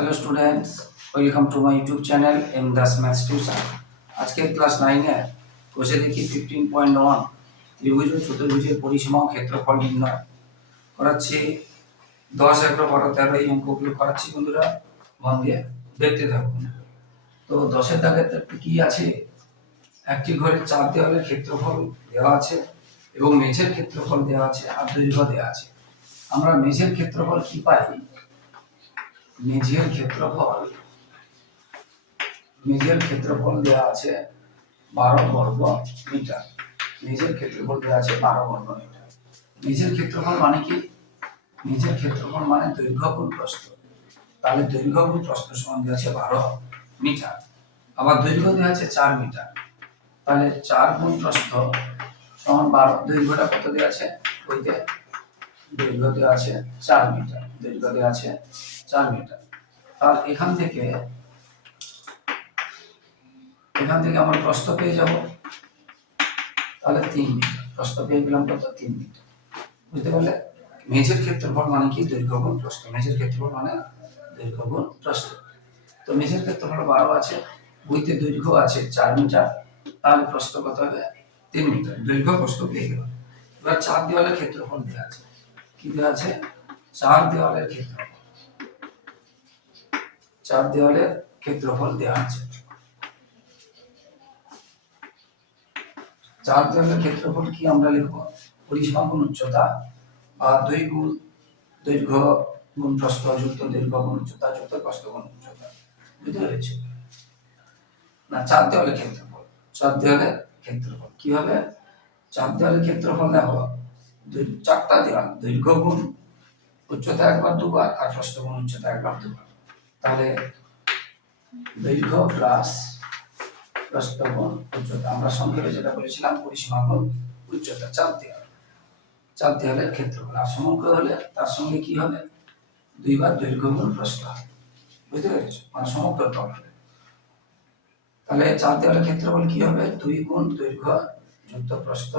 Hello students welcome to my YouTube channel M Das maths tuition আজকে class নাইনে বসে দেখি ফিফটিন পয়েন্ট ওয়ান ত্রিভুজ চতুর্ভুজের পরিসীমা ক্ষেত্রফল নির্ণয় করাচ্ছি। দশ এগারো বারো তেরো এই অঙ্কগুলো করাচ্ছি বন্ধুরা মন দিয়ে দেখতে থাকুন। তো দশের দাগের কি আছে? একটি ঘরের চার দেওয়ালের ক্ষেত্রফল দেওয়া আছে এবং মেঝের ক্ষেত্রফল দেওয়া আছে আর দৈর্ঘ্য দেওয়া আছে। আমরা মেঝের ক্ষেত্রফল কি পাই? মেঝের ক্ষেত্রফল মেঝের ক্ষেত্রফল দেওয়া আছে বারো বর্গ মিটার। মেঝের ক্ষেত্রফল দেওয়া আছে বারো বর্গ মিটার। মেঝের ক্ষেত্রফল মানে কি? মেঝের ক্ষেত্রফল মানে দৈর্ঘ্য গুণ প্রস্থ। তাহলে দৈর্ঘ্য গুণ প্রস্থ সমান দেওয়া আছে বারো মিটার। আবার দৈর্ঘ্য দেওয়া আছে চার মিটার। তাহলে চার গুণ প্রস্থ সমান বারো। দৈর্ঘ্যটা কত দেওয়া আছে? ওইতে দৈর্ঘ্য দেওয়া আছে চার মিটার দৈর্ঘ্য দেওয়া আছে চার মিটার। আর এখান থেকে এখান থেকে আমরা প্রস্থ পেয়ে যাব, তাহলে তিন মিটার। প্রস্থ পেয়ে গেলাম কত? তিন মিটার। বুঝতে পারলে? মেঝের ক্ষেত্রফল মানে কি? দৈর্ঘ্য গুণ প্রস্থ। মেঝের ক্ষেত্রফল মানে দৈর্ঘ্য গুণ প্রস্থ। তো মেঝের ক্ষেত্রফল বারো আছে বইতে দৈর্ঘ্য আছে চার মিটার, তাহলে প্রস্থ কত হবে? তিন মিটার। দৈর্ঘ্য প্রস্থ পেয়ে গেলাম। এবার চার দেওয়ালের ক্ষেত্রফল দেওয়া আছে। কি দেওয়া আছে? চার দেওয়ালের ক্ষেত্রফল। চার দেওয়ালের ক্ষেত্রফল দেওয়া আছে। চার দেওয়ালের ক্ষেত্রফল কি আমরা লিখব? পরিসীমা উচ্চতা বা দুই গুণ দৈর্ঘ্য গুণ প্রস্থ যুক্ত দৈর্ঘ্য গুণ উচ্চতা যুক্ত প্রস্থ গুণ উচ্চতা। বুঝতে পেরেছি? না, চার দেওয়ালের ক্ষেত্রফল। চার দেওয়ালের ক্ষেত্রফল। কি হবে? চার দেওয়ালের ক্ষেত্রফল দেখো চারটা দেওয়াল দৈর্ঘ্য গুণ উচ্চতা একবার দুবার আর প্রস্থ গুণ উচ্চতা একবার দুবার। তাহলে দৈর্ঘ্য প্লাস প্রস্থ গুণ উচ্চতা, আমরা সংক্ষেপে যেটা বলেছিলাম, পরিসীমা গুণ উচ্চতা চার দেওয়াল চার দেওয়ালের ক্ষেত্রফল, আর সমগ্র হলে তার সঙ্গে কি হবে? দুইবার দৈর্ঘ্য গুণ প্রস্থ বুঝতে পেরেছ? মানে সমগ্র হবে। তাহলে চার দেওয়ালের ক্ষেত্রফল কি হবে? দুই গুণ দৈর্ঘ্য যুক্ত প্রস্থ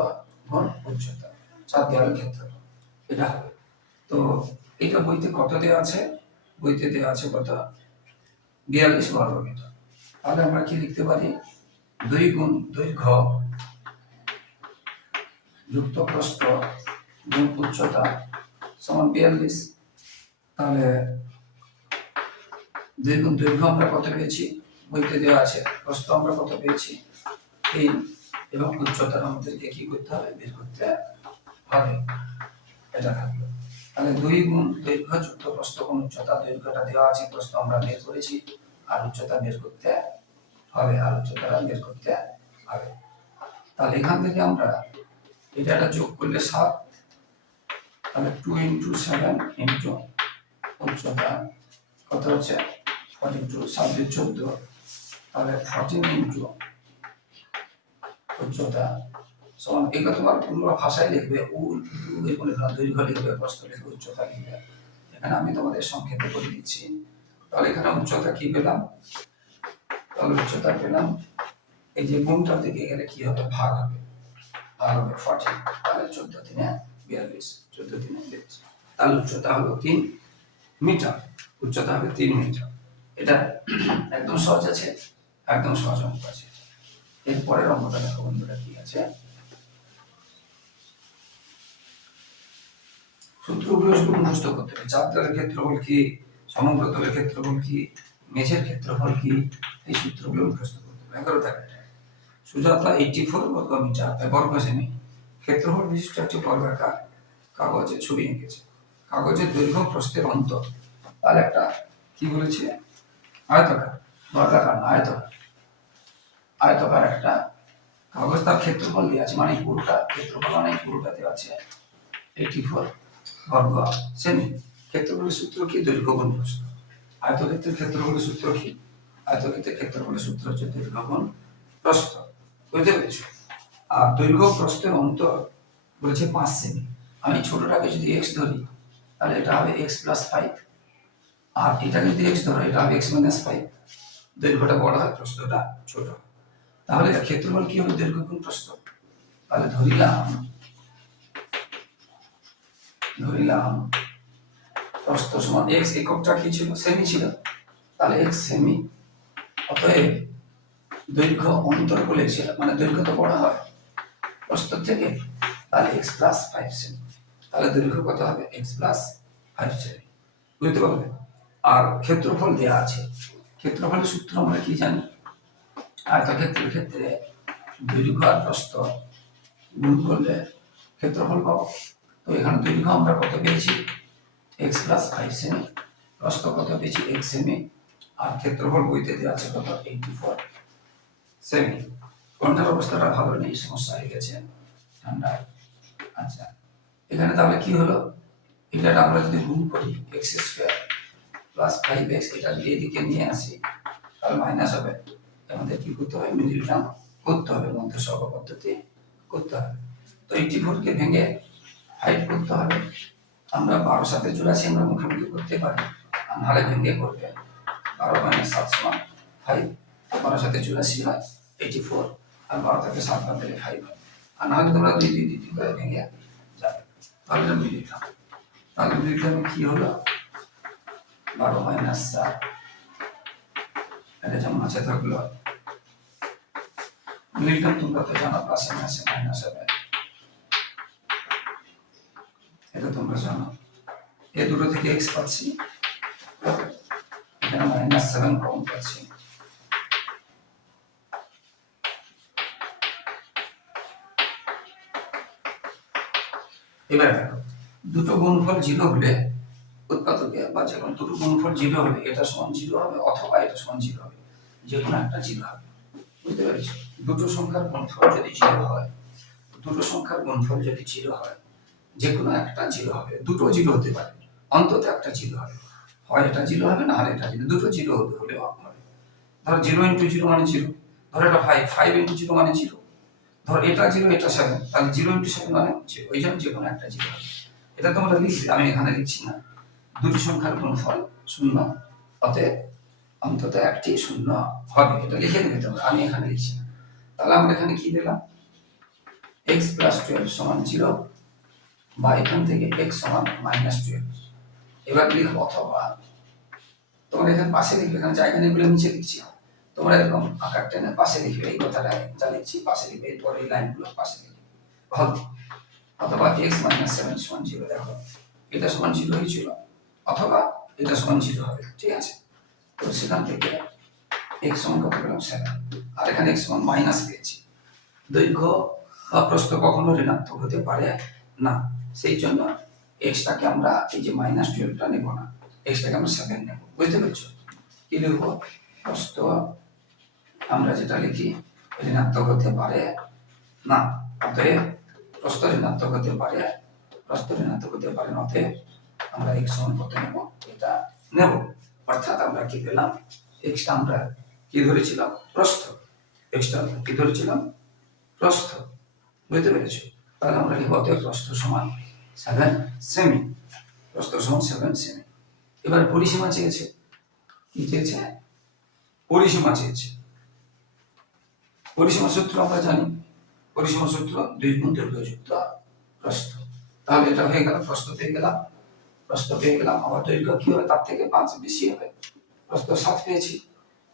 গুণ উচ্চতা। চার দেওয়ালের ক্ষেত্রফল এটা তো এটা বইতে কত দেওয়া আছে? বইতে দেওয়া আছে কত? বিয়াল্লিশ বর্গ মিটার। তাহলে আমরা কি লিখতে পারি? দুই গুণ দৈর্ঘ্য যুক্ত প্রস্থ গুণ উচ্চতা সমান বিয়াল্লিশ। তাহলে দুই গুণ দৈর্ঘ্য আমরা কত পেয়েছি? বইতে দেওয়া আছে প্রস্থ আমরা কত পেয়েছি? তিন এবং উচ্চতার আমাদেরকে কি করতে হবে? বের করতে হবে এটা থাকল। তাহলে দুই গুণ দৈর্ঘ্য যুক্ত প্রস্থ কোন উচ্চতা, দৈর্ঘ্যটা দেওয়া আছে, প্রস্থ আমরা বের করেছি, আর উচ্চতা বের করতে হবে, আর উচ্চতাটা বের করতে হবে। তাহলে এখান থেকে আমরা এটা যোগ করলে সাত, তাহলে টু ইন্টু সেভেন ইন্টু উচ্চতা কত হচ্ছে? ফর্টি টু সাত চোদ্দ, তাহলে ফর্টিন ইন্টু উচ্চতা সমান এগুলো তোমার তোমরা ভাষায় লিখবে, উ উ এগুলো দৈর্ঘ্য লিখবে, প্রস্থ লিখবে, উচ্চতা লিখবে। এখানে আমি তোমাদের সংক্ষেপে করে দিচ্ছি। তাহলে এখানে উচ্চতা কি পেলাম? তাহলে উচ্চতা পেলাম, এই যে গুণটা দিকে গেলে কি হবে? ভাগ হবে। ভাগ হবে ফর্টি। তাহলে চোদ্দ দিনে বিয়াল্লিশ, চোদ্দ দিনে বিয়াল্লিশ। তাহলে উচ্চতা হলো তিন মিটার। উচ্চতা হবে তিন মিটার। এটা একদম সহজ আছে, একদম সহজ অঙ্ক আছে। এরপরের অঙ্কটা দেখো বন্ধুরা কি আছে। সূত্রগুলো শুধু মুখস্থ করতে হবে। চার তলের ক্ষেত্রফল কি? সমগ্র তলের ক্ষেত্রফল কি? মেঝের ক্ষেত্রফল কি? এই সূত্রগুলো মুখস্থ করতে হবে। এগারো টাকা সুজাতা এইটি ফোর বর্গ মিটার বর্গ সেমি ক্ষেত্রফল বিশিষ্ট একটি বর্গাকার কাগজে ছবি এঁকেছে। কাগজের দৈর্ঘ্য, প্রস্থের অন্তর। তার একটা কি বলেছে? আয়তকার, বর্গাকার না, আয়তকার। আয়তকার একটা কাগজ, তার ক্ষেত্রফল দেওয়া আছে মানে পুরোটা ক্ষেত্রফল মানে পুরোটা দেওয়া আছে। এইটি ফোর সেমি ক্ষেত্রফলের সূত্র কি? দৈর্ঘ্য গুণ আয়তক্ষেত্রের সূত্র কি? আয়তক্ষেত্রের সূত্র হচ্ছে দৈর্ঘ্য গুণ বুঝতে পেরেছ? আর দৈর্ঘ্য অন্তর পাঁচ সেমি আমি ছোটটাকে যদি এক্স ধরি, তাহলে এটা হবে এক্স প্লাস ফাইভ আর এটাকে যদি এক্স ধরো, এটা হবে এক্স মাইনাস ফাইভ দৈর্ঘ্যটা বড় হয় প্রস্থটা ছোট তাহলে ক্ষেত্রফল কি হবে? দৈর্ঘ্য গুণ প্রস্থ তাহলে ধরিলাম ধরিলাম। প্রস্থ সমান এক্স এককটা কি ছিল? সেমি ছিল। তাহলে এক্স সেমি অতএব দৈর্ঘ্য অন্তর বলেছে মানে দৈর্ঘ্য তো বড় হয়। প্রস্থ থেকে তাহলে এক্স প্লাস ফাইভ সেমি তাহলে দৈর্ঘ্য কত হবে? এক্স প্লাস ফাইভ সেমি বুঝতে পারবে আর ক্ষেত্রফল দেওয়া আছে। ক্ষেত্রফলের সূত্র আমরা কি জানি? আয়তক্ষেত্রের ক্ষেত্রে দৈর্ঘ্য আর প্রস্থ গুণ করলে ক্ষেত্রফল পাবো। তো এখানে দৈর্ঘ্য আমরা কত পেয়েছি? এক্স প্লাস ফাইভ সেমি প্রস্থ কত পেয়েছি? এক্স সেমি আর ক্ষেত্রফল বইতে দেওয়া আছে কত? এইটি ফোর সেমি কণ্ঠের অবস্থাটা ভালো নেই, সমস্যা হয়ে গেছে ঠান্ডায় আচ্ছা এখানে তাহলে কি হলো? এটা আমরা যদি গুণ করি x square plus five x এটা যদি এদিকে নিয়ে আসি, তাহলে মাইনাস হবে। আমাদের কি করতে হবে? মিডিল টার্ম করতে হবে মধ্য সহগ পদ্ধতি করতে হবে। তো এইটি ফোরকে ভেঙে ফাইভ করতে হবে। আমরা বারো সাথে চুরাশি আমরা মুখোমুখি করতে পারি। নাহলে ভেঙে করবে বারো মাইনাস সাত সমান ফাইভ বারো সাথে চুরাশি হয় এইটি ফোর আর বারো থেকে সাত বাদ দিলে ফাইভ হয়। আর নাহলে তোমরা দুই দুই দুই করে ভেঙে যাবে। তাহলে মিডিল টার্ম তাহলে টার্মে কি হলো? বারো মাইনাস সাত এটা যেমন আছে থাকল টার্ম তোমরা তো জানো প্লাসে মাইনাসে মাইনাস হবে। এটা তোমরা জানো। এ দুটো থেকে এক্স পাচ্ছি। এখানে মাইনাস সেভেন কম পাচ্ছি। এবার দেখো, দুটো গুণফল জিরো হলে উৎপাদকে বা যে দুটো গুণফল জিরো হবে এটা সমান জিরো হবে অথবা এটা সমান জিরো হবে। যে কোনো একটা জিরো হবে। বুঝতে পেরেছ? দুটো সংখ্যার গুণফল যদি জিরো হয়, দুটো সংখ্যার গুণফল যদি জিরো হয় যে কোনো একটা জিরো হবে, দুটো জিরো হতে পারে। অন্তত একটা জিরো হবে। হয় এটা জিরো হবে না, আর এটা জিরো। দুটো জিরো হতে হলে হবে। ধরো জিরো ইন্টু জিরো মানে জিরো। ধরো এটা ফাইভ ফাইভ ইন্টু জিরো মানে জিরো। ধরো এটা জিরো, এটা সেভেন তাহলে জিরো ইন্টু সেভেন মানে জিরো। ওই জন্য যে কোনো একটা জিরো হবে। এটা তোমরা লিখছি আমি এখানে লিখছি না। দুটি সংখ্যার গুণফল শূন্য। অতএব অন্তত একটি শূন্য হবে। এটা লিখে দেবে তোমরা। আমি এখানে লিখছি না। তাহলে আমরা এখানে কি দিলাম এক্স প্লাস টুয়েলভ সমান জিরো। বা এখান থেকে এক্স সমান মাইনাস টুয়েলভ এবার লিখব অথবা তোমরা এখানে পাশে লিখবে এখানে জায়গা নেই বলে নিচে লিখছি তোমরা এরকম আকার টেনে পাশে লিখবে এই কথাটা যা পাশে লিখবে এরপর এই লাইনগুলো পাশে লিখবে অথবা এক্স মাইনাস সেভেন সমান জিরো দেখো। এটা সমান জিরো হয়েছিল অথবা এটা সমান জিরো হবে, ঠিক আছে? তো সেখান থেকে এক্স সমান কত পেলাম? সেভেন আর এখানে এক্স সমান মাইনাস পেয়েছি। দৈর্ঘ্য বা প্রস্থ কখনো ঋণাত্মক হতে পারে না। সেই জন্য এক্সটাকে আমরা এই যে মাইনাস টুয়েলভটা নেব না এক্সটাকে আমরা সেভেন নেব, বুঝতে পেরেছ? কি লিখব প্রস্থ, আমরা যেটা লিখি, ঋণাত্মক হতে পারে, না, অতএব প্রস্থ ঋণাত্মক হতে পারে প্রস্ত ঋণাত্মক হতে পারে না, অতএব আমরা এক্স সমান কত নেব? এটা নেব। অর্থাৎ আমরা কি পেলাম? এক্সটা আমরা কি ধরেছিলাম? প্রস্থ। এক্সটা কি ধরেছিলাম? প্রস্থ। বুঝতে পেরেছ? তাহলে আমরা লিখব অতএব প্রস্থ সমান সেভেন সেমি প্রস্থ সমান সেভেন সেমি এবার পরিসীমা চেয়েছে। কি চেয়েছে? পরিসীমা চেয়েছে। পরিসীমা সূত্র আমরা জানি। পরিসীমা সূত্র দুই গুণ দৈর্ঘ্যযুক্ত প্রস্থ। তাহলে এটা হয়ে গেল, প্রস্থ পেয়ে গেলাম। প্রস্থ পেয়ে গেলাম আবার দৈর্ঘ্য কি হবে? তার থেকে পাঁচ বেশি হবে। প্রস্থ সাত পেয়েছি।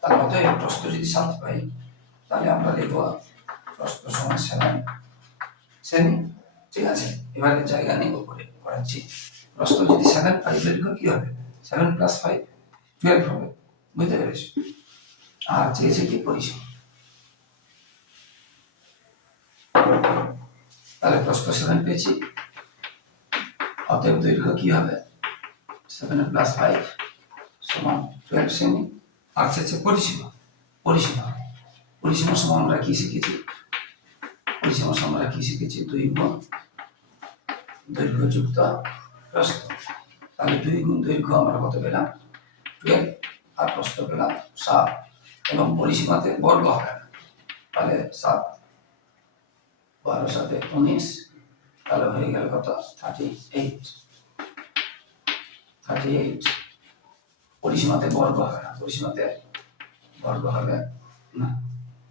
তাহলে অতএব প্রস্থ যদি সাত পাই, তাহলে আমরা লিখব প্রস্থ সমান সেভেন সেমি ঠিক আছে, এবারে জায়গা নেই উপরে করাচ্ছি। প্রস্থ যদি সেভেন পাই দৈর্ঘ্য কি হবে? সেভেন প্লাস ফাইভ টুয়েলভ হবে। বুঝতে পেরেছি? আর চেয়েছে কি? পরিসীমা। তাহলে প্রস্থ সেভেন পেয়েছি। অতএব দৈর্ঘ্য কি হবে? সেভেন প্লাস ফাইভ সমান টুয়েলভ সেমি আর চেয়েছে পরিসীমা। পরিসীমা। পরিসীমা সমান আমরা কি শিখেছি? পরিসীমা সমান আমরা কি শিখেছি? দুই গুণ দৈর্ঘ্যযুক্ত প্রস্থ তাহলে দুই গুণ দৈর্ঘ্য আমরা কত পেলাম? টুয়েলভ আর প্রস্থ পেলাম সাত। এবং পরিসীমাতে বর্গ হবে না। তাহলে সাত বারো সাথে উনিশ, তাহলে হয়ে গেল কত? থার্টি এইট থার্টি এইট পরিসীমাতে বর্গ হবে না। পরিসীমাতে বর্গ হবে না।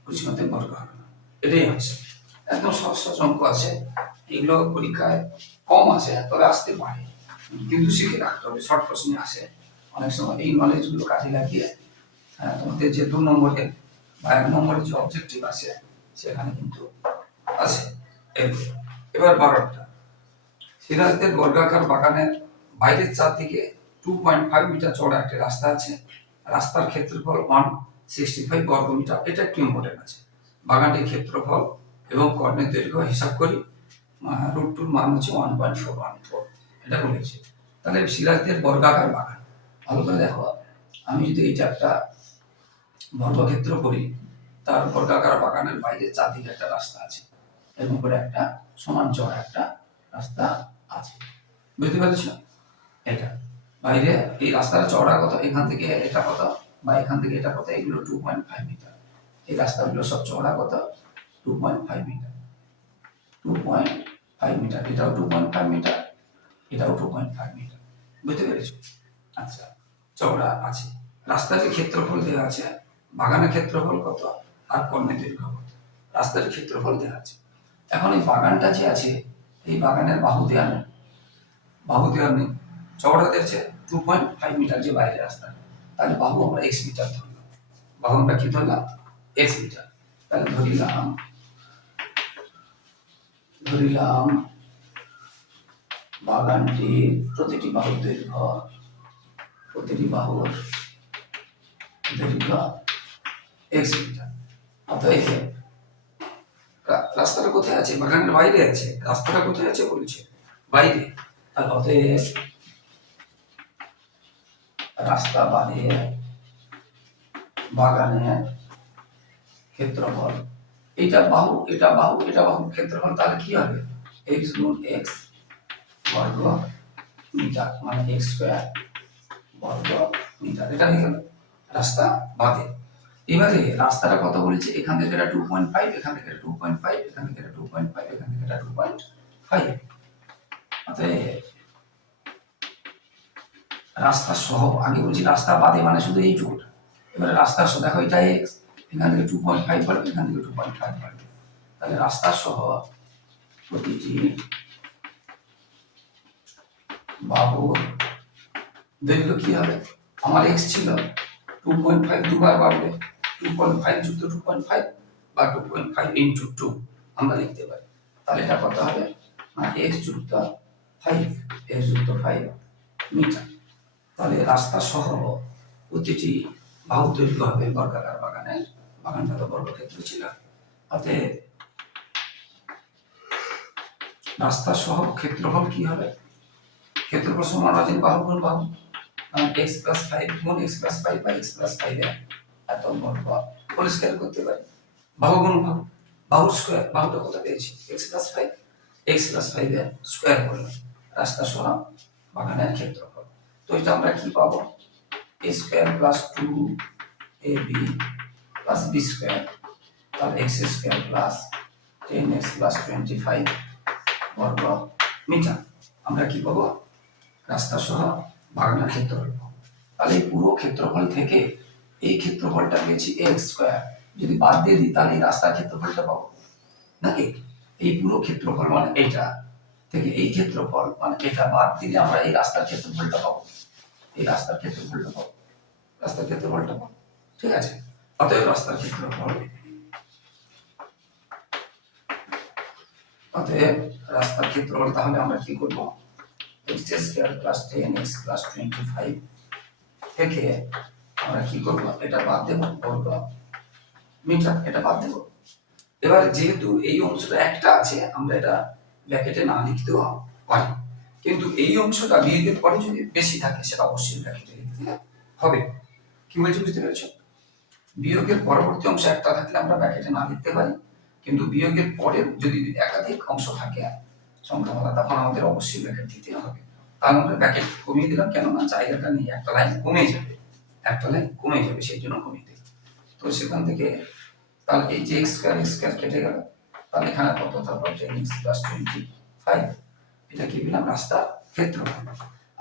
পরিসীমাতে বর্গ হবে না। এটাই হচ্ছে। একদম সহজ আছে, এগুলো পরীক্ষায় কম আসে তবে আসতে পারে। কিন্তু শিখে রাখতে হবে, শর্ট প্রশ্নে আসে। অনেক সময় এই নলেজগুলো কাজে লাগিয়ে তোমাদের যে দু নম্বরের বা এক নম্বরের যে অবজেক্টিভ আছে, সেখানে কিন্তু আছে। এবার বারোটা। সিরাজদের বর্গাকার বাগানের বাইরের চারদিকে টু পয়েন্ট ফাইভ মিটার চড়া একটি রাস্তা আছে। রাস্তার ক্ষেত্রফল ওয়ান সিক্সটি ফাইভ বর্গ মিটার। এটা একটু ইম্পর্টেন্ট আছে। বাগানটির ক্ষেত্রফল এবং কর্ণের দৈর্ঘ্য হিসাব করি রুট টুর মান হচ্ছে one point four one four এটা বলেছে। তাহলে সিরাজদের বর্গাকার বাগান। ভালো করে দেখো, আমি যদি এইটা একটা বর্গক্ষেত্র করি, তার বর্গাকার বাগানের বাইরে চারদিকে একটা রাস্তা আছে, এর উপরে একটা সমান চড়া একটা রাস্তা আছে। বুঝতে পেরেছ? এটা। বাইরে এই রাস্তাটা চওড়া কত? এখান থেকে এটা কত? বা এখান থেকে এটা কত? এগুলো টু পয়েন্ট ফাইভ মিটার এই রাস্তাগুলো সব চওড়া কত? আচ্ছা ক্ষেত্রফল এখন এই বাগানটা যে আছে, এই বাগানের বাহু দেওয়া নেই। বাহু দেওয়া নেই। চওড়া দিয়েছে টু পয়েন্ট ফাইভ মিটার যে বাইরে রাস্তা। তাহলে বাহু আমরা এক্স মিটার ধরলাম। বাহু আমরা কি ধরলাম? এক্স মিটার তাহলে ধরিলাম ধরিলাম বাগানটি প্রতিটি বাহুর দৈর্ঘ্য প্রতিটি বাহুর দৈর্ঘ্য এক্স মিটার অতএব রাস্তাটা কোথায় আছে? বাগানের বাইরে আছে। রাস্তাটা কোথায় আছে বলছে? বাইরে। আর অতএব, রাস্তা বাদে বাগানের ক্ষেত্রফল এটা বাহু এটা বাহু এটা বাহু ক্ষেত্রফল তাহলে কি হবে? এক্স গুণ এক্স বর্গ মিটার মানে এক্স স্কোয়ার বর্গ মিটার, এটা হয়ে গেল রাস্তা বাদে। এবারে রাস্তাটা কত বলেছে? এখান থেকে এটা টু পয়েন্ট ফাইভ এখান থেকে টু পয়েন্ট ফাইভ এখান থেকে টু পয়েন্ট ফাইভ এখান থেকে এটা টু পয়েন্ট ফাইভ অতএব রাস্তা সহ, আগে বলছি রাস্তা বাদে মানে শুধু এই এইটুকুটা। এবারে রাস্তা দেখো, এটা এক্স এখান থেকে টু পয়েন্ট ফাইভ বাড়বে, এখান থেকে টু পয়েন্ট ফাইভ বাড়বে। তাহলে রাস্তা সহ প্রতিটি দৈর্ঘ্য কি হবে? আমার এক্স ছিল টু পয়েন্ট ফাইভ দুবার বাড়বে টু পয়েন্ট ফাইভ যুক্ত টু পয়েন্ট ফাইভ বা two point five into two আমরা লিখতে পারি। তাহলে এটা কত হবে? এক্স যুক্ত ফাইভ এক্স যুক্ত ফাইভ মিটার। তাহলে রাস্তা সহ প্রতিটি বাহু দৈর্ঘ্য হবে বর্গাকার বাগানটা তো বর্গক্ষেত্র ছিল। অতএব রাস্তা সহ ক্ষেত্রফল কি হবে? ক্ষেত্রফল সমান আছে বাহু গুণ বাহু। এক্স প্লাস ফাইভ গুণ এক্স প্লাস ফাইভ বা এক্স প্লাস ফাইভ এত বর্গ পরিষ্কার করতে পারি। বাহু গুণ বাহু। বাহুর স্কোয়ার বাহুটা কত পেয়েছি? X plus five x plus five square করলাম। রাস্তা সহ বাগানের ক্ষেত্রফল। তো এটা আমরা কি পাবো? A square plus two a b plus b square তাহলে x square plus ten x plus twenty five বর্গ মিটার। আমরা কি পাবো? রাস্তা সহ বাগানের ক্ষেত্রফল তাহলে পুরো ক্ষেত্রফল থেকে এই ক্ষেত্রফলটা পেয়েছি এক্স স্কোয়ার যদি বাদ দিয়ে দিই, তাহলে এই রাস্তার ক্ষেত্রফলটা পাবো। নাকি? এই পুরো ক্ষেত্রফল মানে এইটা থেকে এই ক্ষেত্রফল মানে এটা। বাদ দিলে আমরা এই রাস্তার ক্ষেত্রফলটা পাবো। এই রাস্তার ক্ষেত্রফলটা পাবো। রাস্তার ক্ষেত্রফলটা পাবো। ঠিক আছে? অতএব রাস্তার ক্ষেত্রফল অতএব রাস্তার ক্ষেত্রফল তাহলে আমরা কি করব x square plus ten x plus twenty five থেকে আমরা কি করব এটা বাদ দেব বর্গ মিটার এটা বাদ দেব এবার যেহেতু এই অংশটা একটা আছে আমরা এটা ব্র্যাকেটে না লিখতেও পারি কিন্তু এই অংশটা বিয়োগের পরে যদি বেশি থাকে সেটা অবশ্যই ব্র্যাকেটে লিখতে হবে কি বলছি বুঝতে পেরেছ বিয়োগের পরবর্তী অংশ একটা থাকলে আমরা ব্র্যাকেটে না লিখতে পারি। কিন্তু বিয়োগের পরে যদি একাধিক অংশ থাকে সংখ্যামালা, তখন আমাদের অবশ্যই ব্র্যাকেট দিতে হবে। তাহলে আমরা ব্র্যাকেট কমিয়ে দিলাম, কেননা জায়গাটা নেই একটা লাইন কমে যাবে। একটা লাইন কমে যাবে, সেই জন্য কমিয়ে দিলাম। তো সেখান থেকে তাহলে এই যে এক্স স্কোয়ার এক্স স্কোয়ার কেটে গেল, তাহলে এখানে কত? তারপর ten x plus twenty five এটা কি পেলাম? রাস্তার ক্ষেত্রফল।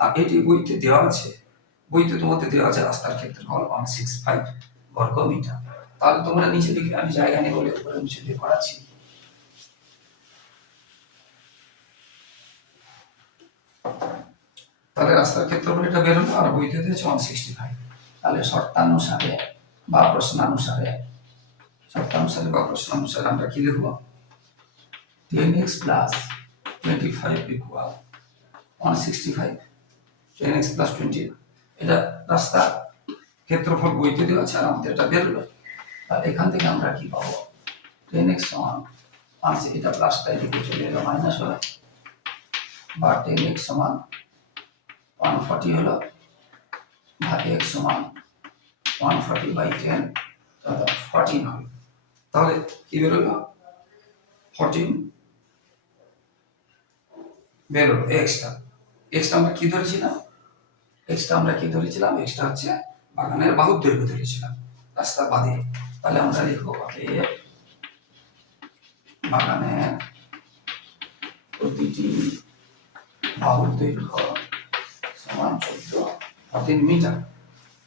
আর এটি বইতে দেওয়া আছে, বইতে তোমাদের দেওয়া আছে রাস্তার ক্ষেত্রফল ওয়ান সিক্স ফাইভ বর্গ মিটার তাহলে তোমরা নিচে লিখে আমি জায়গা নেই বলে উপরে নিচে দিয়ে করাচ্ছি তাহলে রাস্তার ক্ষেত্রফল এটা বেরোলো আর বইতে দিয়েছে ওয়ান সিক্সটি ফাইভ। তাহলে শর্তানুসারে বা প্রশ্নানুসারে, শর্তানুসারে বা প্রশ্নানুসারে আমরা কি লিখব? Ten x plus twenty five equal one sixty five ten x plus twenty এটা রাস্তা ক্ষেত্রফল বইতে দেওয়া আছে আর আমাদের এটা বেরোলো। আর এখান থেকে আমরা কি পাবো? টেন এক্স সমান পাঁচ, এটা প্লাস প্লাসটা এদিকে চলে এলো মাইনাস হলো। বা টেন এক্স সমান ওয়ান ফর্টি হলো বা এক্স সমান ওয়ান ফর্টি বাই টেন তাহলে ফর্টিন হলো তাহলে কি বেরোলো? ফর্টিন বেরোলো এক্সটা এক্সটা আমরা কি ধরেছিলাম? এক্সটা আমরা কি ধরেছিলাম? এক্সটা হচ্ছে বাগানের বাহুর দৈর্ঘ্য ধরেছিলাম রাস্তা বাদে তাহলে আমরা লিখব বাগানের প্রতিটি বাহুর দৈর্ঘ্য সমান চোদ্দ ফর্টিন মিটার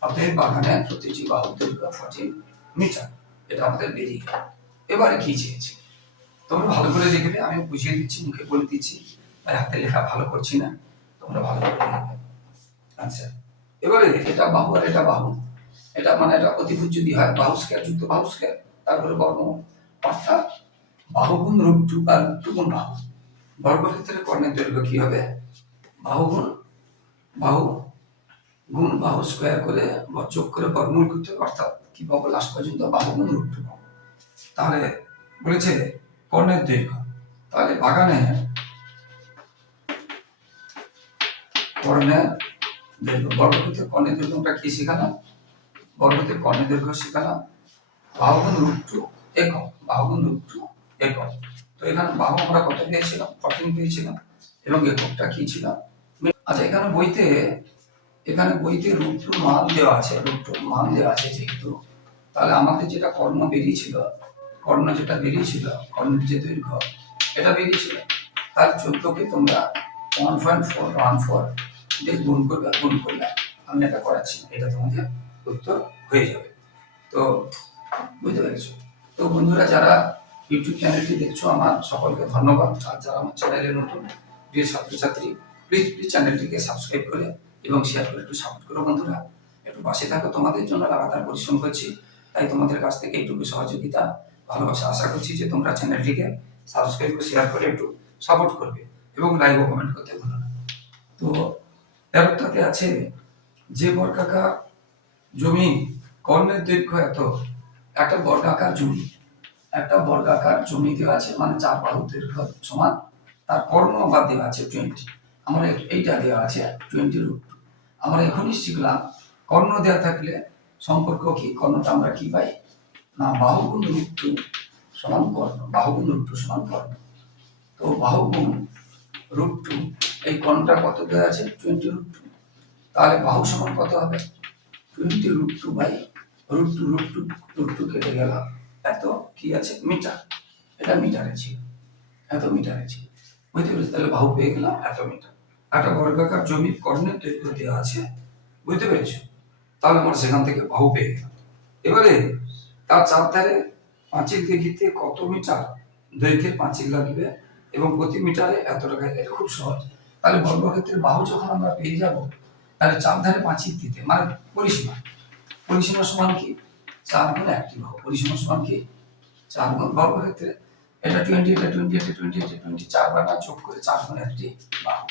অতএব বাগানের প্রতিটি বাহুর দৈর্ঘ্য ফর্টিন মিটার এটা আমাদের বেরিয়ে এবারে কি চেয়েছে? তোমরা ভালো করে দেখবে আমি বুঝিয়ে দিচ্ছি, মুখে বলে দিচ্ছি। তাই হাতে লেখা ভালো করছি না। তোমরা ভালো করে দেখবে আচ্ছা। এবারে এটা বাহু আর এটা বাহু। এটা মানে এটা অতিভুজ যদি হয় বাহু স্কয়ার যুক্ত বাহু স্কয়ার তারপরে বর্গমূল অর্থাৎ বাহু গুণ রূপ টু আর রূপ টু গুণ বাহু। বর্গক্ষেত্রের কর্ণের দৈর্ঘ্য কি হবে? বাহু গুণ বাহু গুণ বাহু স্কয়ার করে যোগ করে বর্গমূল করতে হবে, অর্থাৎ কি পাবো? লাস্ট পর্যন্ত বাহু গুণ রূপ টু তাহলে বলেছে কর্ণের দৈর্ঘ্য। তাহলে বাগানে কর্ণের বর্গক্ষেত্রে কর্ণের আমরা কি শেখালাম? বর্গক্ষেত্রে কর্ণের দৈর্ঘ্য শেখালাম। বাহুগুণ রুট টু একক। বাহুগুণ রুট টু একক। তো এখানে বাহু আমরা কত পেয়েছিলাম? ফর্টিন পেয়েছিলাম। এবং এককটা কি ছিল? আচ্ছা এখানে বইতে এখানে বইতে রুট টু মান দেওয়া আছে, রুট টু মান দেওয়া আছে যেহেতু। তাহলে আমাদের যেটা কর্ণ বেরিয়েছিল, কর্ণ যেটা বেরিয়েছিল, কর্ণের যে দৈর্ঘ্য, এটা বেরিয়েছিল। তার চোদ্দকে তোমরা one point four one four দিয়ে গুণ করবে গুণ করলে আমি এটা করাচ্ছি, এটা তোমাদের উত্তর হয়ে যাবে। তো বুঝতে পেরেছ? তো বন্ধুরা, যারা ইউটিউব চ্যানেলটি দেখছ, আমার সকলকে ধন্যবাদ। আর যারা আমার চ্যানেলে নতুন, প্রিয় ছাত্রছাত্রী প্লিজ প্লিজ চ্যানেলটিকে সাবস্ক্রাইব করে এবং শেয়ার করে একটু সাপোর্ট করো বন্ধুরা। একটু পাশে থাকো, তোমাদের জন্য লাগাতার পরিশ্রম করছি। তাই তোমাদের কাছ থেকে এইটুকু সহযোগিতা, ভালোবাসা আশা করছি যে তোমরা চ্যানেলটিকে সাবস্ক্রাইব করে শেয়ার করে একটু সাপোর্ট করবে এবং লাইভ কমেন্ট করতে ভুলো না। তো তেরোটাতে আছে। যে বর্গাকার জমি কর্ণের দৈর্ঘ্য এত, একটা বর্গাকার জমি, একটা বর্গাকার জমি দেওয়া আছে মানে চার বাহু দৈর্ঘ্য সমান, তার কর্ণ আবার দেওয়া আছে টোয়েন্টি আমার এইটা দেওয়া আছে টোয়েন্টি রুট আমরা এখনই শিখলাম, কর্ণ দেওয়া থাকলে সম্পর্ক কি, কর্ণটা আমরা কি পাই? না, বাহুগুণ টু সমান কর্ণ, বাহুগুণ রুট টু সমান কর্ণ। তো বাহুগুণ টু এই কর্ণটা কত দেওয়া আছে? টোয়েন্টি রুট টু তাহলে বাহু সমান কত হবে? Twenty root two by root two root two root two root গেল এত কি আছে? মিটার। এটা মিটারে ছিল। এত মিটারে ছিল। বুঝতে পেরেছি তাহলে বাহু পেয়ে গেলাম এত মিটার। একটা বর্গাকার জমির কর্ণের দৈর্ঘ্য দেওয়া আছে। বুঝতে পেরেছ তাহলে আমরা সেখান থেকে বাহু পেয়ে গেলাম। এবারে তার চার ধারে পাঁচিল দেখিতে কত মিটার? দৈর্ঘ্যের পাঁচিল লাগবে এবং প্রতি মিটারে এত টাকা? এটা খুব সহজ। তাহলে বর্গক্ষেত্রের বাহু যখন আমরা পেয়ে যাব, তাহলে চার ধারে পাঁচিল দিতে মানে পরিসীমা। পরিসীমা সমান কি? চার গুণ একটি বাহু। পরিসীমা সমান কি? চার গুণ বর্গক্ষেত্রে। এটা টোয়েন্টি এটা টোয়েন্টি এটা টোয়েন্টি এটা টোয়েন্টি চার বার না যোগ করে চার গুণ একটি বাহু।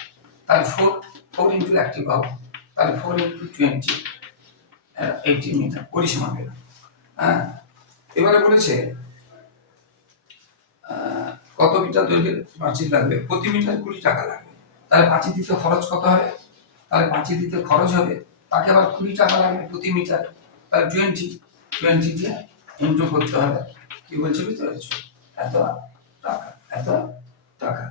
তাহলে ফোর ফোর ইন্টু একটি বাহু। তাহলে four into twenty eighty metre পরিসীমা হ্যাঁ? এবারে বলেছে কত মিটার দৈর্ঘ্যের পাঁচিল লাগবে? প্রতি মিটার কুড়ি টাকা লাগবে। তাহলে পাঁচিল দিতে খরচ কত হবে? তাহলে পাঁচিল দিতে খরচ হবে, তাকে আবার কুড়ি টাকা লাগবে প্রতি মিটার। তাহলে টোয়েন্টি টোয়েন্টি দিয়ে ইন্টু করতে হবে। কি বলছে বুঝতে পেরেছ? এত টাকা এত টাকা।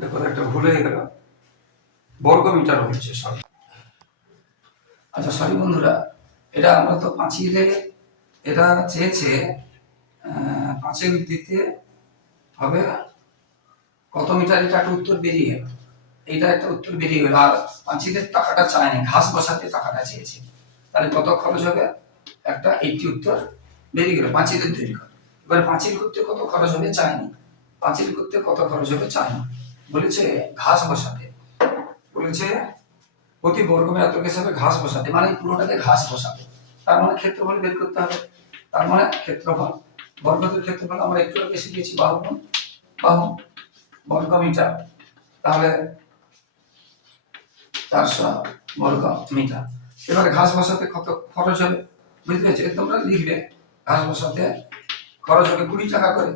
দেখো একটা ভুল হয়ে গেল। বর্গ মিটার হচ্ছে সরি আচ্ছা সরি বন্ধুরা, এটা আমরা তো পাঁচিলে এটা চেয়েছে পাঁচিল দিতে হবে কত মিটার এটা একটা উত্তর বেরিয়ে গেল। এইটা একটা উত্তর বেরিয়ে গেল। আর পাঁচিলের টাকাটা চায়নি ঘাস বসাতে টাকাটা চেয়েছে। তাহলে কত খরচ হবে? একটা এইটি উত্তর বেরিয়ে গেল পাঁচিলের দৈর্ঘ্য এবার পাঁচিল করতে কত খরচ হবে? চায়নি পাঁচিল করতে কত খরচ হবে? চায়নি বলেছে ঘাস বসাতে। বলেছে প্রতি বর্গমে মেয়াত্রক হিসাবে ঘাস বসাতে। মানে এই পুরোটাকে ঘাস বসাতে। তার মানে ক্ষেত্রফল বের করতে হবে। তার মানে ক্ষেত্রফল, বর্গদের ক্ষেত্রফল আমরা একটু বেশি শিখেছি বাহু বাহু। বর্গ তাহলে চারশো বর্গ মিটার এবারে ঘাস বসাতে কত খরচ হবে? বুঝতে পেরেছ? তোমরা লিখবে, ঘাস বসাতে খরচ হবে কুড়ি টাকা করে।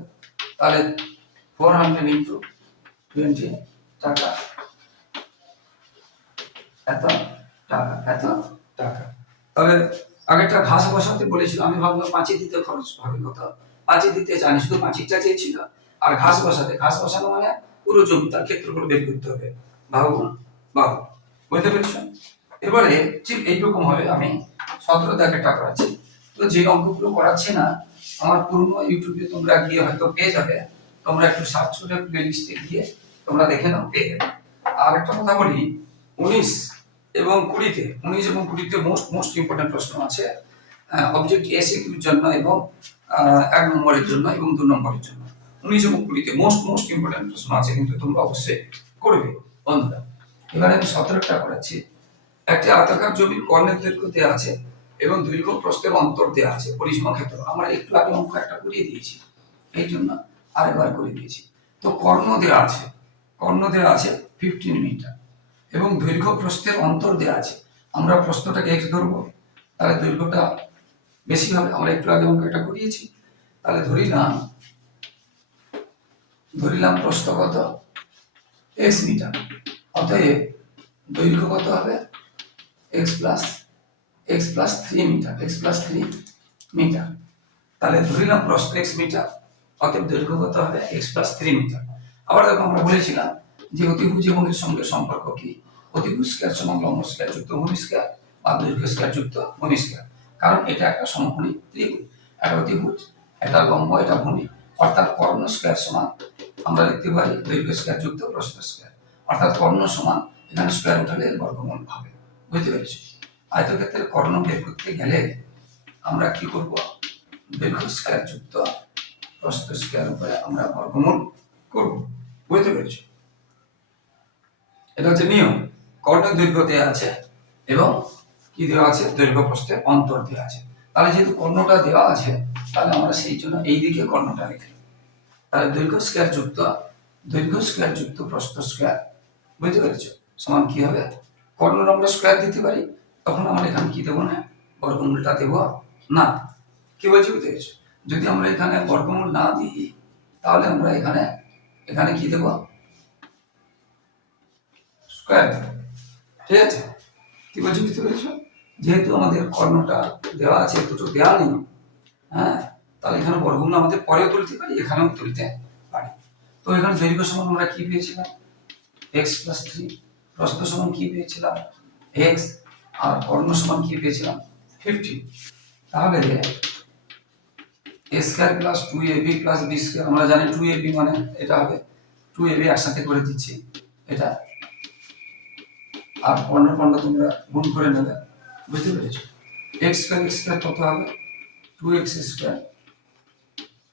তাহলে ফোর হান্ড্রেড ইন্টু টোয়েন্টি টাকা। এত টাকা এত টাকা। তাহলে আগেরটা ঘাস বসাতে বলেছিল, আমি ভাবলাম পাঁচি দিতে খরচ হবে কত? পাঁচি দিতে জানি শুধু পাঁচিটা চেয়েছিল আর ঘাস বসাতে, ঘাস বসানো মানে পুরো জমি তার ক্ষেত্রফল বের করতে হবে। বাহু গুণ বাহু। বুঝতে পেরেছ? এবারে ঠিক এইরকম হবে আমি সতেরো দাগেরটা করাচ্ছি তো যে অঙ্কগুলো করাচ্ছি না, আমার পুরনো ইউটিউবে তোমরা গিয়ে হয়তো পেয়ে যাবে। তোমরা একটু সার্চ করে প্লে লিস্টে গিয়ে তোমরা দেখে নাও, পেয়ে যাবে। আর একটা কথা বলি, উনিশ এবং কুড়িতে, উনিশ এবং কুড়িতে মোস্ট মোস্ট ইম্পর্টেন্ট প্রশ্ন আছে অবজেক্ট এস এর জন্য এবং এক নম্বরের জন্য এবং দু নম্বরের জন্য। উনিশ এবং কুড়িতে মোস্ট মোস্ট ইম্পর্টেন্ট প্রশ্ন আছে, কিন্তু তোমরা অবশ্যই করবে, বন্ধুরা। এবারে আমি সতেরোটা করাচ্ছি। একটি আয়তাকার জমির কর্ণের দৈর্ঘ্য দেওয়া আছে এবং দৈর্ঘ্য প্রস্থের অন্তর দেওয়া আছে, পরিসীমা ক্ষেত্র আমরা একটু আগে অঙ্ক একটা করিয়ে দিয়েছি, এই জন্য আরেকবার করে দিয়েছি। তো কর্ণ দেওয়া আছে, কর্ণ দেওয়া আছে ফিফটিন মিটার এবং দৈর্ঘ্য প্রস্থের অন্তর দেওয়া আছে। আমরা প্রস্থটাকে এক্স ধরবো, তাহলে দৈর্ঘ্যটা বেশি হবে। আমরা একটু আগে অঙ্ক একটা করিয়েছি, তাহলে ধরিলাম ধরিলাম প্রস্থ কত? X metre. অতএব দৈর্ঘ্য কত হবে? X plus x plus three metre x plus three metre তাহলে ধরিলাম প্রস্থ এক্স মিটার অতএব দৈর্ঘ্য কত হবে? এক্স প্লাস থ্রি মিটার আবার দেখো আমরা বলেছিলাম যে অতিভুজ এবং এর সঙ্গে সম্পর্ক কি? অতিভুজ স্কয়ার সমান লম্ব স্কয়ার যুক্ত ভূমি স্কয়ার বা দৈর্ঘ্য স্কয়ার যুক্ত ভূমি স্কয়ার। কারণ এটা একটা সমকোণী ত্রিভুজ। এটা অতিভুজ এটা লম্ব এটা ভূমি। অর্থাৎ কর্ণ স্কয়ার সমান আমরা লিখতে পারি দৈর্ঘ্য স্কয়ার যুক্ত প্রস্থ স্কয়ার অর্থাৎ কর্ণ সমান এখানে স্কয়ার উঠালে এর বর্গমূল হবে। বুঝতে পেরেছি? আয়তক্ষেত্রের কর্ণ বের করতে গেলে আমরা কি করব? দৈর্ঘ্য স্কয়ার যুক্ত প্রস্থ স্কয়ার উপরে আমরা বর্গমূল করব। বুঝতে পেরেছি? এটা হচ্ছে নিয়ম। কর্ণের দৈর্ঘ্য দেওয়া আছে এবং কি দেওয়া আছে? দৈর্ঘ্য প্রস্থের অন্তর দেওয়া আছে। তাহলে যেহেতু কর্ণটা দেওয়া আছে তাহলে আমরা সেই জন্য এই দিকে কর্ণটা লিখলাম তাহলে দৈর্ঘ্য স্কয়ার যুক্ত, দৈর্ঘ্য স্কয়ার যুক্ত প্রস্থ স্কোয়ার বুঝতে পেরেছ? সমান কি হবে? কর্ণের আমরা স্কোয়ার দিতে পারি, তখন আমরা এখানে কি দেবো না? বর্গমূলটা দেব না। কি বলছি বুঝতে পেরেছ? যদি আমরা এখানে বর্গমূল না দিই, তাহলে আমরা এখানে এখানে কি দেব? স্কোয়ার দেব। ঠিক আছে? কি বলছি বুঝতে পেরেছ? যেহেতু আমাদের কর্ণটা দেওয়া আছে, দুটো দেওয়া নেই হ্যাঁ? তাহলে এখানে বর্গমূল আমাদের পরেও তুলতে পারি, এখানেও তুলতে পারি। তো এখানে দৈর্ঘ্য সমান আমরা কি পেয়েছিলাম? এক্স প্লাস থ্রি প্রস্থ সমান কি পেয়েছিলাম? এক্স আর কর্ণ সমান কি পেয়েছিলাম? ফিফটি তাহলে a square plus two a b plus b square আমরা জানি টু এ বি মানে এটা হবে টু এ বি একসাথে করে দিচ্ছি, এটা। আর পনেরো পনেরো তোমরা গুণ করে নেবে, বুঝতে পেরেছ? এক্স স্কয়ার এক্স স্কয়ার কত হবে? টু এক্স স্কয়ার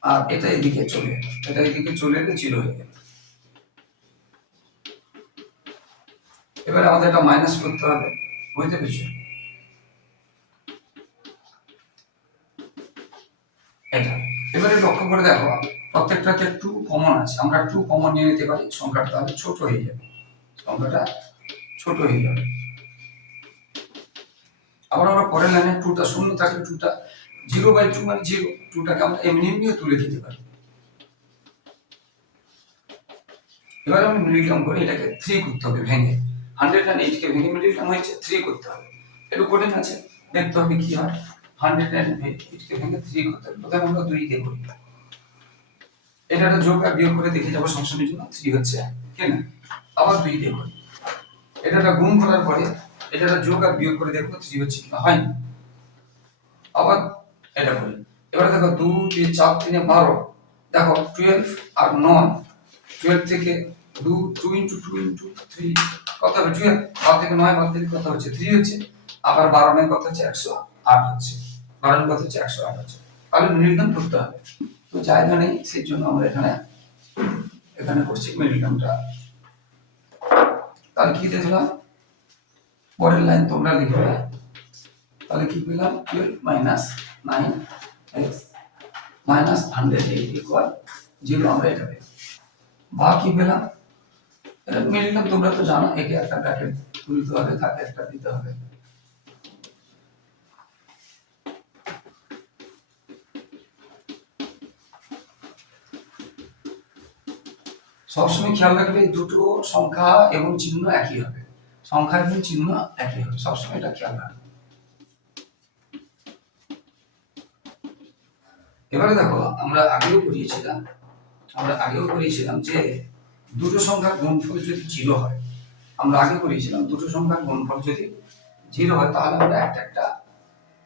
আর এটা এদিকে চলে এটা এদিকে চলে এলে জিরো হয়ে গেল। এবারে আমাদের এটা মাইনাস করতে হবে। বুঝতে পেরেছ? এটা। এবারে লক্ষ্য করে দেখো, প্রত্যেকটাতে টু কমন আছে। আমরা টু কমন নিয়ে নিতে পারি। সংখ্যাটা তাহলে ছোট হয়ে যাবে। সংখ্যাটা ছোট হয়ে যাবে। আবার আমরা পরের লাইনে টুটা শূন্য থাকলে টুটা জিরো বাই টু মানে জিরো। টুটাকে আমরা এমনি এমনিও তুলে দিতে পারি। এবার আমি মিডিল টার্ম করে এটাকে থ্রি করতে হবে ভেঙে। হান্ড্রেড অ্যান্ড এইটকে ভেঙে মিডিল টার্ম হয়েছে থ্রি করতে হবে। একটু কঠিন আছে, দেখতে হবে কি হয়। হান্ড্রেড অ্যান্ড এইটকে ভেঙে থ্রি করতে হবে। প্রথমে আমরা দুই দিয়ে করি। এটা একটা যোগ আর বিয়োগ করে দেখে যাব সবসময়ের জন্য থ্রি হচ্ছে কেন আবার দুই দিয়ে করি। এটা একটা গুণ করার পরে এটা একটা যোগ আর বিয়োগ করে দেখব থ্রি হচ্ছে কিনা হয়নি আবার এটা করি এবার দেখো দু, তিন, চার, তিনে বারো। দেখো টুয়েলভ আর নন টুয়েলভ থেকে দু two into two into three কত হবে? টুয়েলভ বারো থেকে নয় বাদ থেকে কত হচ্ছে? থ্রি হচ্ছে। আবার বারো নয় কত হচ্ছে? একশো আট হচ্ছে। বারো কত হচ্ছে? একশো আট হচ্ছে। তাহলে মিলিগ্রাম করতে হবে। তো জায়গা নেই সেই জন্য আমরা এখানে এখানে করছি মিলিগ্রামটা তাহলে কি দেখলাম পরের লাইন তোমরা লিখবে। তাহলে কি পেলাম? Twelve minus nine x minus hundred eight আমরা এটা পেলাম বা কি পেলাম? এটা মিলিলাম তোমরা তো জানো, একে একটা ব্র্যাকেট তুলতে হবে, তাকে একটা দিতে হবে। সবসময় খেয়াল রাখবে, দুটো সংখ্যা এবং চিহ্ন একই হবে। সংখ্যা এবং চিহ্ন একই হবে, সবসময় এটা খেয়াল রাখবে। এবারে দেখো, আমরা আগেও করিয়েছিলাম, আমরা আগেও করিয়েছিলাম যে দুটো সংখ্যার গুণফল যদি জিরো হয়, আমরা আগে করিয়েছিলাম দুটো সংখ্যার গুণফল যদি জিরো হয়, তাহলে আমরা একটা একটা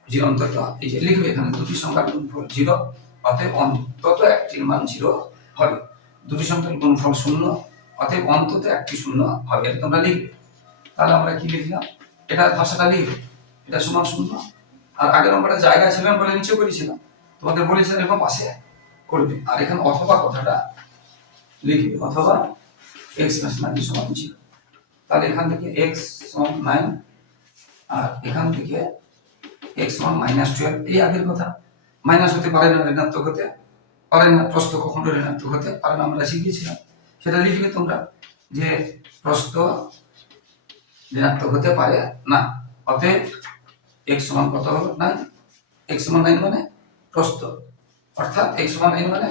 জিরো অন্তত, এই যে লিখবে এখানে, দুটি সংখ্যার গুণফল জিরো, অতএব অন্তত একটির মান জিরো হবে। দুটি সংখ্যার গুণফল শূন্য, অতএব অন্তত একটি শূন্য হবে, এটা তোমরা লিখবে। তাহলে আমরা কি লিখলাম? এটা ভাষাটা লিখবে, এটা সমান শূন্য। আর আগের নম্বরটা জায়গা ছিলাম বলে নিচে করেছিলাম তোমাদের বলেছিলাম এরকম পাশে করবে। আর এখানে অথবা কথাটা লিখবে, অথবা এক্স প্লাস নাইন সমান জিরো তাহলে এখান থেকে এক্স সমান নাইন আর এখান থেকে এক্স সমান মাইনাস টুয়েলভ এই আগের কথা। মাইনাস হতে পারে না, ঋণাত্মক হতে পারে না, প্রস্থ কখনো ঋণাত্মক হতে পারে না, আমরা শিখেছিলাম সেটা লিখবে তোমরা যে প্রস্থ ঋণাত্মক হতে পারে না। অতএব এক্স সমান কত হলো নাইন এক্স সমান নাইন মানে প্রস্থ। অর্থাৎ এক্স সমান নাইন মানে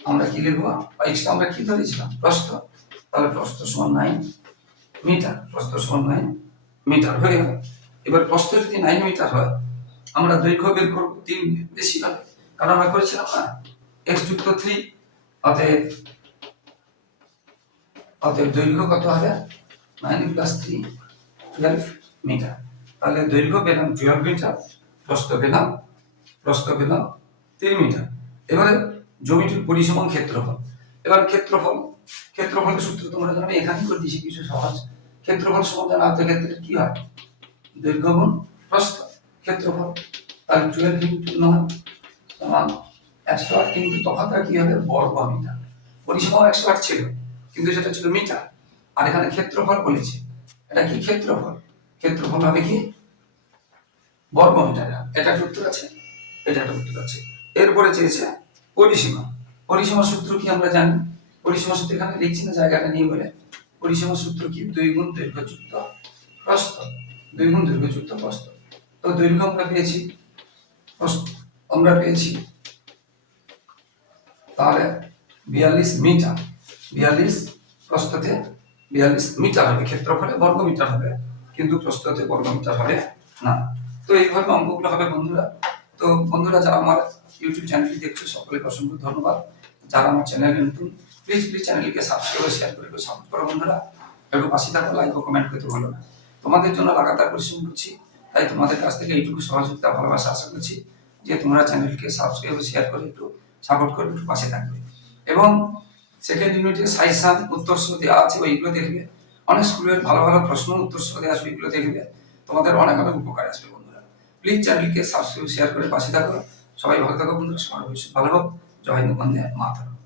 আমরা কি লিখব? এক্সটা আমরা কি ধরেছিলাম? প্রস্থ। তাহলে প্রস্থ সমান নাইন মিটার প্রস্থ সমান নাইন মিটার হয়ে গেল। এবার প্রস্থ যদি নাইন মিটার হয়, আমরা দৈর্ঘ্য বের করব তিন বেশি হবে কারণ আমরা করেছিলাম না? এক্স যুক্ত থ্রি অতএব অতএব দৈর্ঘ্য কত হবে? Nine plus three twelve metre তাহলে দৈর্ঘ্য পেলাম টুয়েলভ মিটার প্রস্থ পেলাম প্রস্থ পেলাম তিন মিটার। এবারে জমিটির পরিসমান ক্ষেত্রফল। এবার ক্ষেত্রফল, ক্ষেত্রফলের সূত্র তোমরা জানো এখানে করে দিয়েছি, কিছু সহজ। ক্ষেত্রফল সমাধান আয়ত ক্ষেত্রে কি হয়? দৈর্ঘ্য প্রস্থ। ক্ষেত্রফল তাহলে টুয়েলভ ইন্টু নয় সমান একশো আট, কিন্তু তফাৎটা কি হবে? বর্গ মিটার। পরিসীমাও একশো আট ছিল, কিন্তু সেটা ছিল মিটার। আর এখানে ক্ষেত্রফল বলেছে। এটা কি ক্ষেত্রফল? ক্ষেত্রফল হবে কি? বর্গ মিটার। এটা উত্তর আছে? এটা একটা উত্তর আছে এরপরে চেয়েছে পরিসীমা। পরিসীমা সূত্র কি আমরা জানি? পরিসীমা সূত্র এখানে লিখছি না, জায়গাটা নিয়ে বলে। পরিসীমা সূত্র কি? দুই গুণ দৈর্ঘ্য যুক্ত প্রস্থ। দুই গুণ দৈর্ঘ্য যুক্ত প্রস্থ। তো দৈর্ঘ্য আমরা পেয়েছি। আমরা পেয়েছি তাহলে বিয়াল্লিশ মিটার। বিয়াল্লিশ প্রস্থতে বিয়াল্লিশ মিটার হবে। ক্ষেত্রফলে বর্গ মিটার হবে, কিন্তু প্রস্থতে বর্গ মিটার হবে না। তো এইভাবে অঙ্কগুলো হবে বন্ধুরা। তো বন্ধুরা, যারা আমার ইউটিউব চ্যানেলটি দেখছ, সকলকে অসংখ্য ধন্যবাদ। যারা আমার চ্যানেলে নতুন প্লিজ প্লিজ চ্যানেলকে সাবস্ক্রাইব শেয়ার করে সাপোর্ট করো বন্ধুরা। একটু পাশে থাকো লাইক ও কমেন্ট করতে ভুলো না। তোমাদের জন্য লাগাতার পরিশ্রম করছি, তাই তোমাদের কাছ থেকে এইটুকু সহযোগিতা, ভালোবাসা আশা করছি যে তোমরা চ্যানেলকে সাবস্ক্রাইব শেয়ার করে একটু সাপোর্ট করে একটু পাশে থাকবে। এবং সেকেন্ড ইউনিটে সাইসান উত্তর দেওয়া আছে, ওইগুলো দেখবে। অনেক স্কুলের ভালো ভালো প্রশ্ন উত্তর দেওয়া আছে, ওইগুলো দেখবে। তোমাদের অনেক অনেক উপকার আসবে প্লিজ চ্যানেলকে সাবস্ক্রাইব শেয়ার করে পাশে থাকো। সবাই ভালো থাকো বন্ধুরা। সবার ভবিষ্যৎ ভালো হোক। জয় হিন্দ মা মাতা